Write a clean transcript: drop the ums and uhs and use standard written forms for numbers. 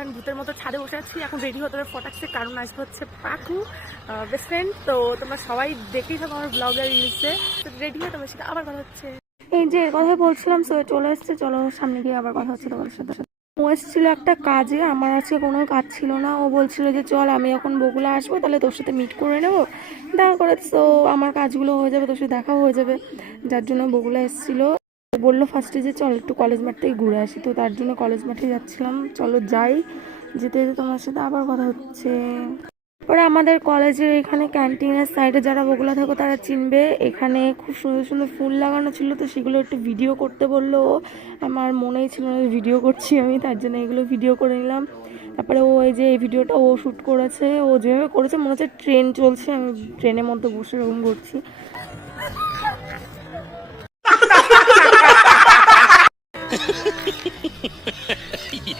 আমি ভূতের মতো ছাদে বসে আছি। এখন রেডি হতে হবে ফটাকছে, কারণ আসবে হচ্ছে পাকু বেস্ট ফ্রেন্ড। তো তোমরা সবাই দেখেই থাকো আমার ব্লগের রিলসে। তো রেডি হয়ে তোমার সাথে আবার কথা হচ্ছে। এই যে কথা বলছিলাম, সো চলে এসছে, চলো সামনে গিয়ে আবার কথা হচ্ছে তোমাদের সাথে। ও এসেছিল একটা কাজে, আমার আজকে কোনো কাজ ছিল না। ও বলছিল যে চল আমি এখন বগুলা আসবো, তাহলে তোর সাথে মিট করে নেবো, দেখা করে তো আমার কাজগুলো হয়ে যাবে, তোর সাথে দেখাও হয়ে যাবে, যার জন্য বগুলা এসেছিলো। বললো ফার্স্টে যে চল একটু কলেজ মাঠ থেকে ঘুরে আসি, তো তার জন্য কলেজ মাঠে যাচ্ছিলাম। চলো যাই, যেতে যেতে তোমার সাথে আবার কথা হচ্ছে। ওরা আমাদের কলেজের এখানে ক্যান্টিনের সাইডে যারা বগুলা থাকো তারা চিনবে, এখানে খুব সুন্দর সুন্দর ফুল লাগানো ছিল, তো সেগুলো একটু ভিডিও করতে বললো। আমার মনেই ছিল না ভিডিও করছি আমি, তার জন্য এগুলো ভিডিও করে নিলাম। তারপরে ও এই যে এই ভিডিওটা ও শ্যুট করেছে, ও যেভাবে করেছে মনে হচ্ছে ট্রেন চলছে, আমি ট্রেনের মধ্যে বসে এরকম করছি।